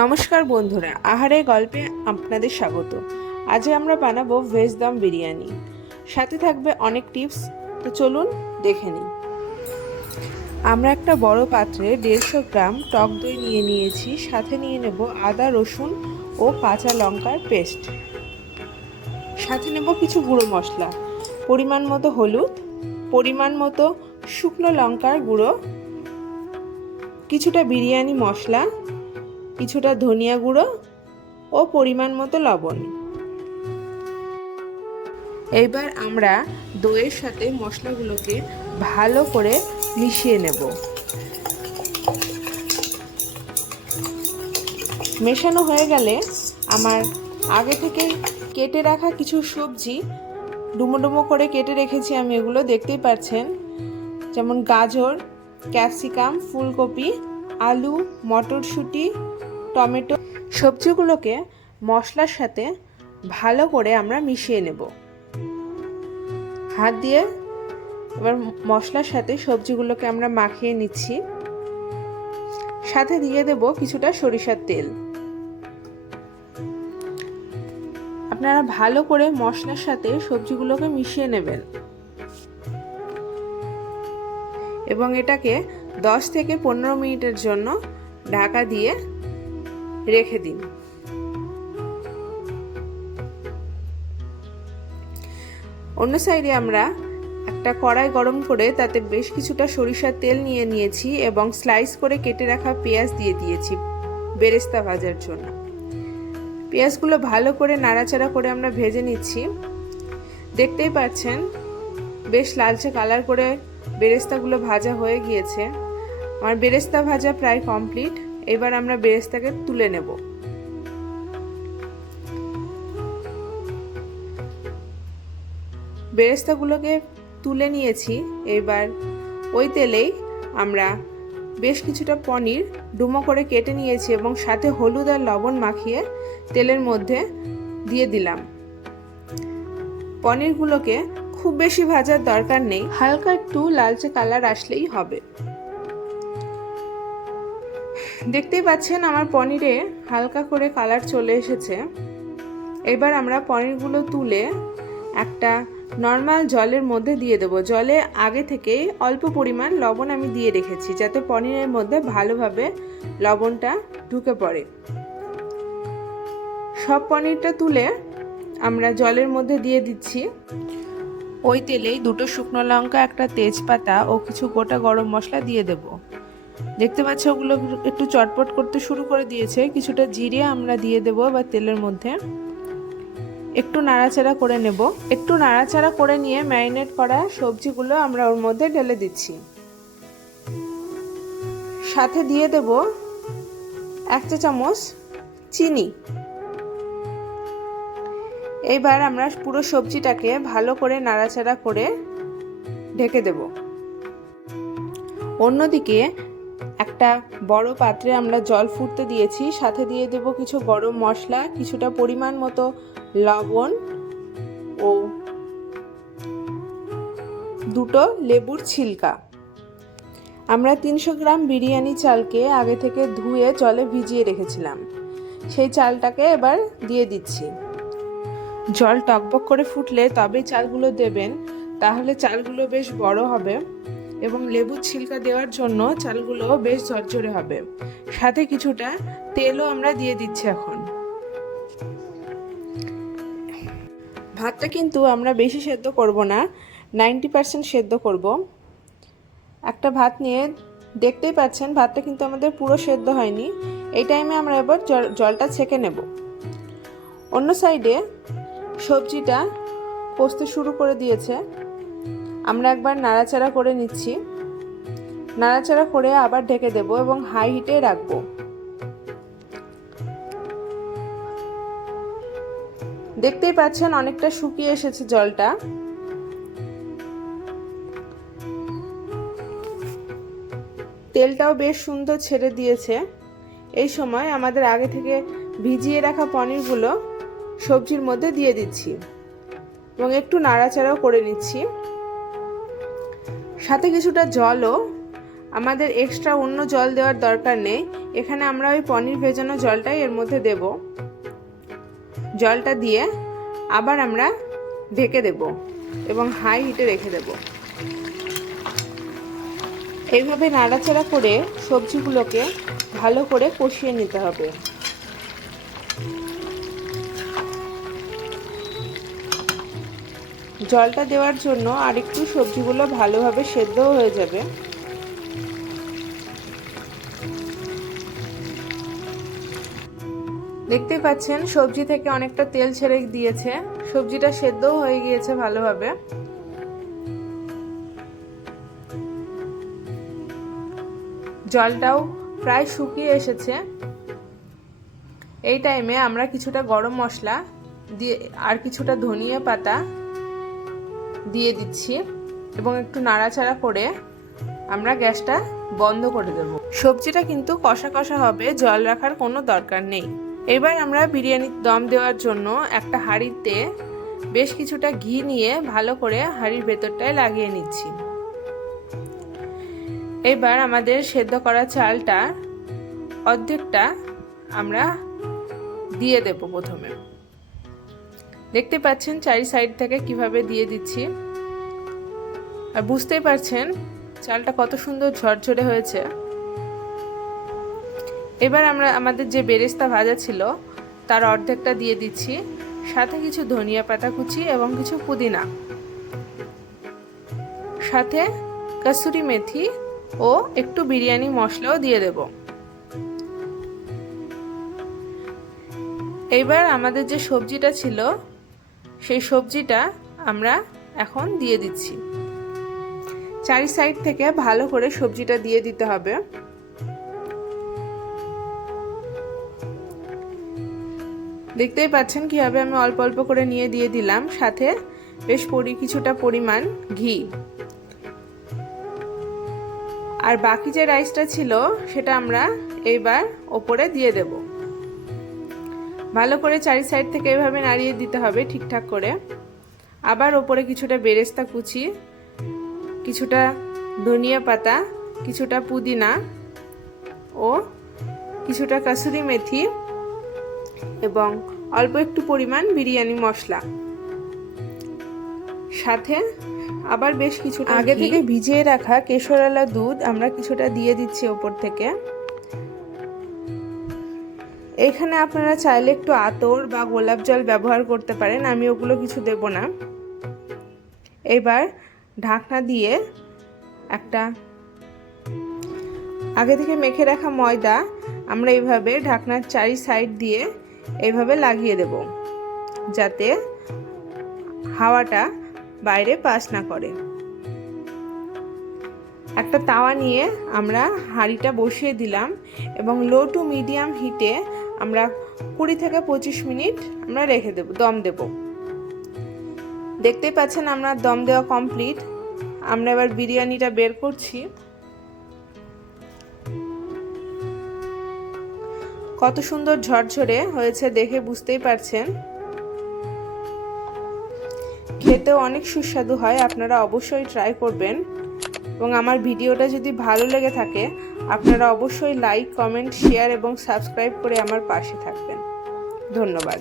নমস্কার বন্ধুরা, আহারে গল্পে আপনাদের স্বাগত। আজ আমরা বানাবো ভেজ দম বিরিয়ানি, সাথে থাকবে অনেক টিপস। তো চলুন দেখে নিই। আমরা একটা বড় পাত্রে 150 গ্রাম টক দই নিয়ে নিয়েছি, সাথে নিয়ে নেব আদা রসুন ও কাঁচা লঙ্কার পেস্ট, সাথে নেব কিছু গুঁড়ো মশলা, পরিমাণ মতো হলুদ, পরিমাণ মতো শুকনো লঙ্কার গুঁড়ো, কিছুটা বিরিয়ানি মশলা, কিছুটা ধনিয়া গুঁড়ো ও পরিমাণ মতো লবণ। এবার আমরা দইয়ের সাথে মশলাগুলোকে ভালো করে মিশিয়ে নেব। মেশানো হয়ে গেলে আমার আগে থেকে কেটে রাখা কিছু সবজি ডুমো ডুমো করে কেটে রেখেছি আমি, এগুলো দেখতেই পাচ্ছেন, যেমন গাজর, ক্যাপসিকাম, ফুলকপি, আলু, মটরশুঁটি, টমেটো। সবজিগুলোকে মশলার সাথে ভালো করে আমরা মিশিয়ে নেব হাত দিয়ে। এবার মশলার সাথে সবজিগুলোকে আমরা মাখিয়ে নিচ্ছি, সাথে দিয়ে দেব কিছুটা সরিষার তেল। আপনারা ভালো করে মশলার সাথে সবজিগুলোকে মিশিয়ে নেবেন এবং এটাকে 10 থেকে 15 মিনিটের জন্য ঢাকা দিয়ে রেখে দিন। অন্য সাইডে আমরা একটা কড়াই গরম করে তাতে বেশ কিছুটা সরিষার তেল নিয়ে নিয়েছি এবং স্লাইস করে কেটে রাখা পেঁয়াজ দিয়ে দিয়েছি বেরেস্তা ভাজার জন্য। পেঁয়াজগুলো ভালো করে নাড়াচাড়া করে আমরা ভেজে নিচ্ছি। দেখতেই পাচ্ছেন বেশ লালচে কালার করে বেরেস্তাগুলো ভাজা হয়ে গিয়েছে। আমার বেরেস্তা ভাজা প্রায় কমপ্লিট। এবার আমরা বেরেস্তাকে তুলে নেব। বেরেস্তাগুলোকে তুলে নিয়েছি। এবার ওই তেলেই আমরা বেশ কিছুটা পনির ডুমো করে কেটে নিয়েছি এবং সাথে হলুদ আর লবণ মাখিয়ে তেলের মধ্যে দিয়ে দিলাম। পনিরগুলোকে খুব বেশি ভাজার দরকার নেই, হালকা একটু লালচে কালার আসলেই হবে। দেখতেই পাচ্ছেন আমার পনিরে হালকা করে কালার চলে এসেছে। এবার আমরা পনিরগুলো তুলে একটা নর্মাল জলের মধ্যে দিয়ে দেবো। জলে আগে থেকেই অল্প পরিমাণ লবণ আমি দিয়ে রেখেছি, যাতে পনিরের মধ্যে ভালোভাবে লবণটা ঢুকে পড়ে। সব পনিরটা তুলে আমরা জলের মধ্যে দিয়ে দিচ্ছি। ওই তেলেই 2টো শুকনো লঙ্কা, একটা তেজপাতা ও কিছু গোটা গরম মশলা দিয়ে দেব। দেখতে পাচ্ছি ওগুলো একটু চটপট করতে শুরু করে দিয়েছে। কিছুটা জিরে আমরা দিয়ে দেবো এবার তেলের মধ্যে। একটু নাড়াচাড়া করে নেব। একটু নাড়াচাড়া করে নিয়ে ম্যারিনেট করা সবজিগুলো আমরা ওর মধ্যে ঢেলে দিচ্ছি। সাথে দিয়ে দেব 1 চা চামচ চিনি। এইবার আমরা পুরো সবজিটাকে ভালো করে নাড়াচাড়া করে ঢেকে দেব। অন্যদিকে একটা বড় পাত্রে আমরা জল ফুটতে দিয়েছি, সাথে দিয়ে দেব কিছু গরম মশলা, কিছুটা পরিমাণ মতো লবণ ও 2টো লেবুর ছিলকা। আমরা 300 গ্রাম বিরিয়ানি চালকে আগে থেকে ধুয়ে জলে ভিজিয়ে রেখেছিলাম, সেই চালটাকে এবার দিয়ে দিচ্ছি। জল টকবক করে ফুটলে তবেই চালগুলো দেবেন, তাহলে চালগুলো বেশ বড় হবে এবং লেবুর ছিলকা দেওয়ার জন্য চালগুলো বেশ ঝরঝরে হবে। সাথে কিছুটা তেলও আমরা দিয়ে দিচ্ছি। এখন ভাতটা কিন্তু আমরা বেশি সেদ্ধ করব না, 90% সেদ্ধ করব। একটা ভাত নিয়ে দেখতেই পাচ্ছেন ভাতটা কিন্তু আমাদের পুরো সেদ্ধ হয়নি। এই টাইমে আমরা এবার জলটা ছেঁকে নেব। অন্য সাইডে সবজিটা কষতে শুরু করে দিয়েছে। আমরা একবার নাড়াচাড়া করে নিচ্ছি। নাড়াচাড়া করে আবার ঢেকে দেব এবং হাই হিটে রাখবো। দেখতেই পাচ্ছেন অনেকটা শুকিয়ে এসেছে জলটা। তেলটাও বেশ সুন্দর ছেড়ে দিয়েছে। এই সময় আমাদের আগে থেকে ভিজিয়ে রাখা পনিরগুলো সবজির মধ্যে দিয়ে দিচ্ছি এবং একটু নাড়াচাড়াও করে নিচ্ছি। সাথে কিছুটা জলও আমাদের এক্সট্রা অন্য জল দেওয়ার দরকার নেই। এখানে আমরা ওই পনির ভেজানো জলটাই এর মধ্যে দেব। জলটা দিয়ে আবার আমরা ঢেকে দেব এবং হাই হিটে রেখে দেব। এইভাবে নাড়াচাড়া করে সবজিগুলোকে ভালো করে কষিয়ে নিতে হবে। জলটা দেওয়ার জন্য আরেকটু সবজিগুলো ভালোভাবে সেদ্ধ হয়ে যাবে। দেখতে পাচ্ছেন সবজি থেকে অনেকটা তেল ছেড়ে দিয়েছে, সবজিটা সেদ্ধও হয়ে গিয়েছে ভালোভাবে। জলটাও প্রায় শুকিয়ে এসেছে। এই টাইমে আমরা কিছুটা গরম মশলা দিয়ে আর কিছুটা ধনিয়া পাতা দিয়ে দিচ্ছি এবং একটু নাড়াচাড়া করে আমরা গ্যাসটা বন্ধ করে দেব। সবজিটা কিন্তু কষা কষা হবে, জল রাখার কোনো দরকার নেই। এবার আমরা বিরিয়ানির দম দেওয়ার জন্য একটা হাঁড়িতে বেশ কিছুটা ঘি নিয়ে ভালো করে হাঁড়ির ভেতরটায় লাগিয়ে নিচ্ছি। এবার আমাদের সেদ্ধ করা চালটা অর্ধেকটা আমরা দিয়ে দেব। প্রথমে দেখতে পাচ্ছেন চারি সাইড থেকে কিভাবে দিয়ে দিচ্ছি, আর বুঝতেই পারছেন চালটা কত সুন্দর ঝরঝরে হয়েছে। এবার আমরা আমাদের যে বেরেস্তা ভাজা ছিল তার অর্ধেকটা দিয়ে দিচ্ছি, সাথে কিছু ধনিয়া পাতা কুচি এবং কিছু পুদিনা, সাথে কসুরি মেথি ও একটু বিরিয়ানি মশলাও দিয়ে দেব। এইবার আমাদের যে সবজিটা ছিল সেই সবজিটা আমরা এখন দিয়ে দিচ্ছি। চারি সাইড থেকে ভালো করে সবজিটা দিয়ে দিতে হবে। দেখতেই পাচ্ছেন কিভাবে আমি অল্প অল্প করে নিয়ে দিয়ে দিলাম, সাথে বেশ কিছুটা পরিমাণ ঘি। আর বাকি যে রাইসটা ছিল সেটা আমরা এইবার ওপরে দিয়ে দেব। ভালো করে চারি সাইড থেকে এভাবে নাড়িয়ে দিতে হবে ঠিকঠাক করে। আবার ওপরে কিছুটা বেরেস্তা কুচি, কিছুটা ধনিয়া পাতা, কিছুটা পুদিনা ও কিছুটা কসুরি মেথি এবং অল্প একটু পরিমাণ বিরিয়ানি মশলা, সাথে আবার বেশ কিছুটা আগে থেকে ভিজিয়ে রাখা কেশরালা দুধ আমরা কিছুটা দিয়ে দিচ্ছি ওপর থেকে। এখানে আপনারা চাইলে একটু আতর বা গোলাপ জল ব্যবহার করতে পারেন, আমি ওগুলো কিছু দেব না। এবার ঢাকনা দিয়ে একটা আগে থেকে মেখে রাখা ময়দা আমরা এইভাবে ঢাকনার চারি সাইড দিয়ে এইভাবে লাগিয়ে দেব, যাতে হাওয়াটা বাইরে পাস না করে। একটা তাওয়া নিয়ে আমরা হাঁড়িটা বসিয়ে দিলাম এবং লো টু মিডিয়াম হিটে আমরা 20 থেকে 25 মিনিট আমরা রেখে দেব, দম দেব। দেখতেই পাচ্ছেন আমরা দম দেওয়া কমপ্লিট। আমরা এবার বিরিয়ানিটা বের করছি। কত সুন্দর ঝরঝরে হয়েছে দেখে বুঝতেই পারছেন। খেতেও অনেক সুস্বাদু হয়, আপনারা অবশ্যই ট্রাই করবেন। এবং আমার ভিডিওটা যদি ভালো লেগে থাকে আপনারা অবশ্যই লাইক, কমেন্ট, শেয়ার এবং সাবস্ক্রাইব করে আমার পাশে থাকবেন। ধন্যবাদ।